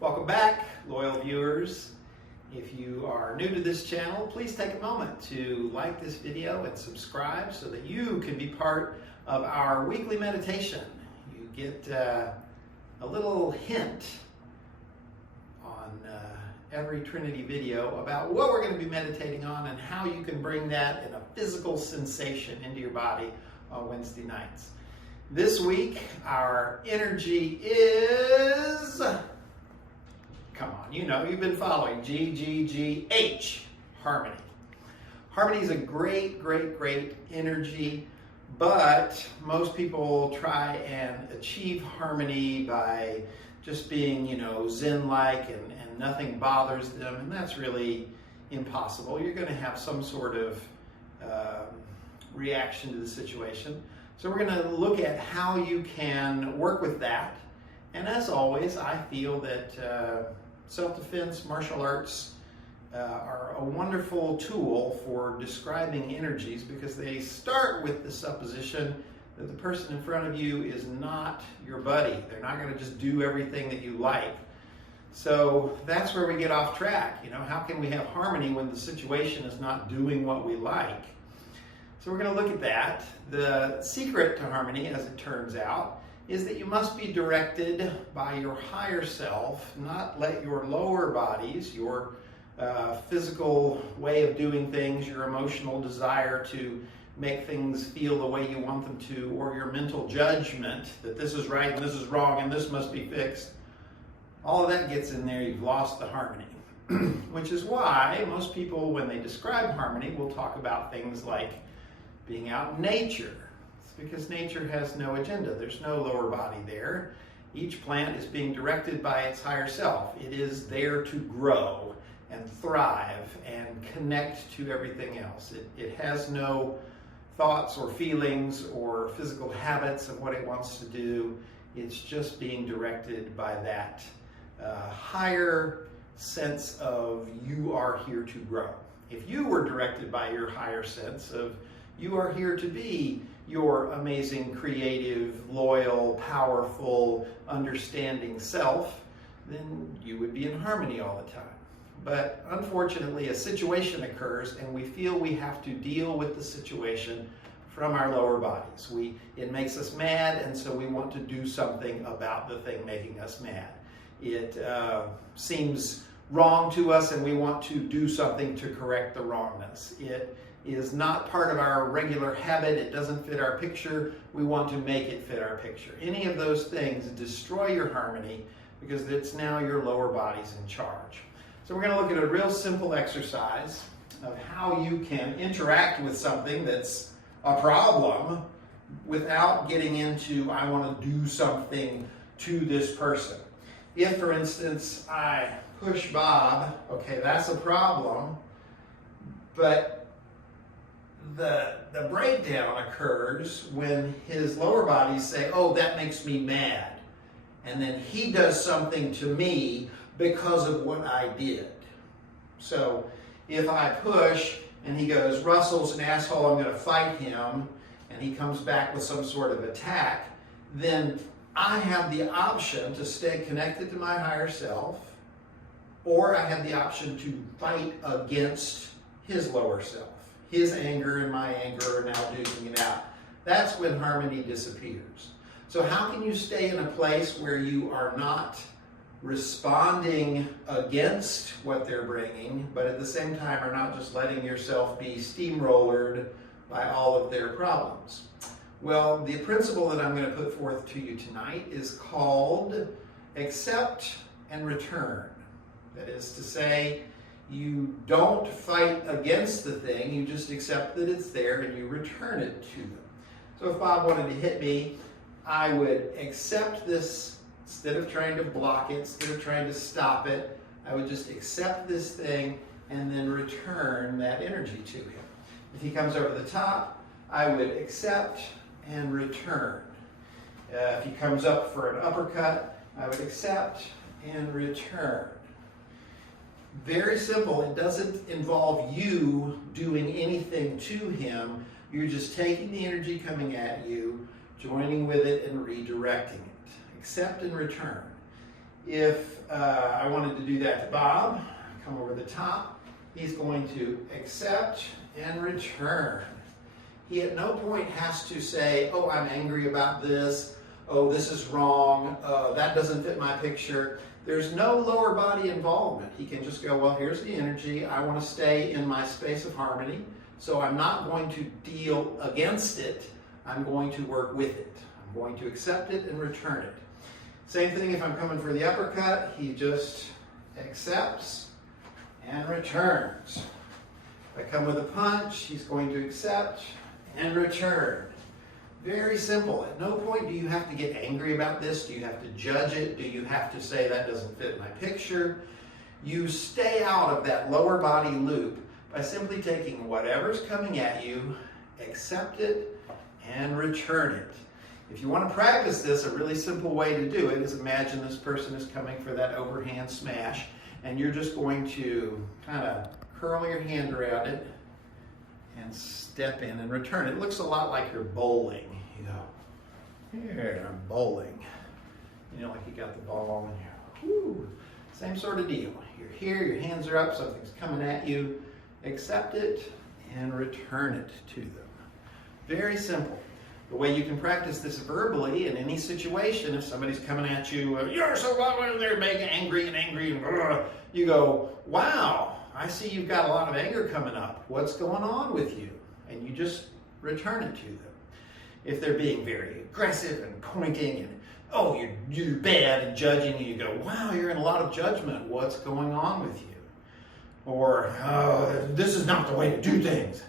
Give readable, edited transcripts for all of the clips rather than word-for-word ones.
Welcome back, loyal viewers. If you are new to this channel, please take a moment to like this video and subscribe so that you can be part of our weekly meditation. You get a little hint on every Trinity video about what we're going to be meditating on and how you can bring that in a physical sensation into your body on Wednesday nights. This week, our energy is... Come on, you know, you've been following G, harmony. Harmony is a great energy, but most people try and achieve harmony by just being, Zen-like and nothing bothers them, and that's really impossible. You're going to have some sort of reaction to the situation. So we're going to look at how you can work with that. And as always, I feel that self-defense, martial arts are a wonderful tool for describing energies because they start with the supposition that the person in front of you is not your buddy. They're not going to just do everything that you like. So that's where we get off track. How can we have harmony when the situation is not doing what we like? So we're going to look at that. The secret to harmony, as it turns out, is that you must be directed by your higher self, not let your lower bodies, your physical way of doing things, your emotional desire to make things feel the way you want them to, or your mental judgment that this is right and this is wrong and this must be fixed. All of that gets in there, you've lost the harmony. Which is why most people, when they describe harmony, will talk about things like being out in nature. Because nature has no agenda. There's no lower body there. Each plant is being directed by its higher self. It is there to grow and thrive and connect to everything else. It has no thoughts or feelings or physical habits of what it wants to do. It's just being directed by that higher sense of you are here to grow. If you were directed by your higher sense of you are here to be your amazing, creative, loyal, powerful, understanding self, then you would be in harmony all the time. But unfortunately, a situation occurs and we feel we have to deal with the situation from our lower bodies. It makes us mad, and so we want to do something about the thing making us mad. It seems wrong to us and we want to do something to correct the wrongness. It is not part of our regular habit. It doesn't fit our picture. We want to make it fit our picture. Any of those things destroy your harmony because it's now your lower body's in charge. So we're going to look at a real simple exercise of how you can interact with something that's a problem without getting into, I want to do something to this person. If, for instance, I push Bob, okay, that's a problem, but the breakdown occurs when his lower bodies say, oh, that makes me mad. And then he does something to me because of what I did. So if I push and he goes, Russell's an asshole, I'm going to fight him, and he comes back with some sort of attack, then I have the option to stay connected to my higher self, or I have the option to fight against his lower self. His anger and my anger are now duking it out. That's when harmony disappears. So how can you stay in a place where you are not responding against what they're bringing, but at the same time are not just letting yourself be steamrollered by all of their problems? Well, the principle that I'm going to put forth to you tonight is called accept and return. That is to say, you don't fight against the thing, you just accept that it's there and you return it to them. So if Bob wanted to hit me, I would accept this instead of trying to block it, instead of trying to stop it. I would just accept this thing and then return that energy to him. If he comes over the top, I would accept and return. If he comes up for an uppercut, I would accept and return. Very simple. It doesn't involve you doing anything to him. You're just taking the energy coming at you, joining with it and redirecting it. Accept and return. If I wanted to do that to Bob, come over the top, he's going to accept and return. He at no point has to say, oh, I'm angry about this. Oh, this is wrong. That doesn't fit my picture. There's no lower body involvement. He can just go, well, here's the energy. I want to stay in my space of harmony. So I'm not going to deal against it. I'm going to work with it. I'm going to accept it and return it. Same thing if I'm coming for the uppercut. He just accepts and returns. If I come with a punch, he's going to accept and return. Very simple. At no point do you have to get angry about this. Do you have to judge it? Do you have to say that doesn't fit my picture? You stay out of that lower body loop by simply taking whatever's coming at you, accept it, and return it. If you want to practice this, a really simple way to do it is imagine this person is coming for that overhand smash, and you're just going to kind of curl your hand around it and step in and return. It looks a lot like you're bowling. You go, here, I'm bowling. You know, like you got the ball and you're, whoo. Same sort of deal. You're here, your hands are up, something's coming at you. Accept it and return it to them. Very simple. The way you can practice this verbally in any situation, if somebody's coming at you, you're so blah, they're making angry and blah, you go, wow, I see you've got a lot of anger coming up. What's going on with you? And you just return it to them. If they're being very aggressive and pointing and, oh, you're bad and judging, you go, wow, you're in a lot of judgment. What's going on with you? Or, oh, this is not the way to do things.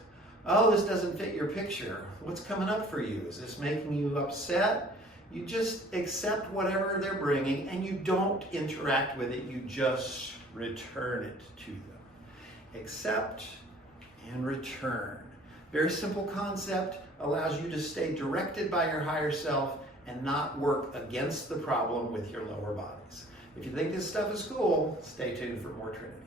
Oh, this doesn't fit your picture. What's coming up for you? Is this making you upset? You just accept whatever they're bringing and you don't interact with it. You just return it to them. Accept and return. Very simple concept, allows you to stay directed by your higher self and not work against the problem with your lower bodies. If you think this stuff is cool, stay tuned for more Trinity.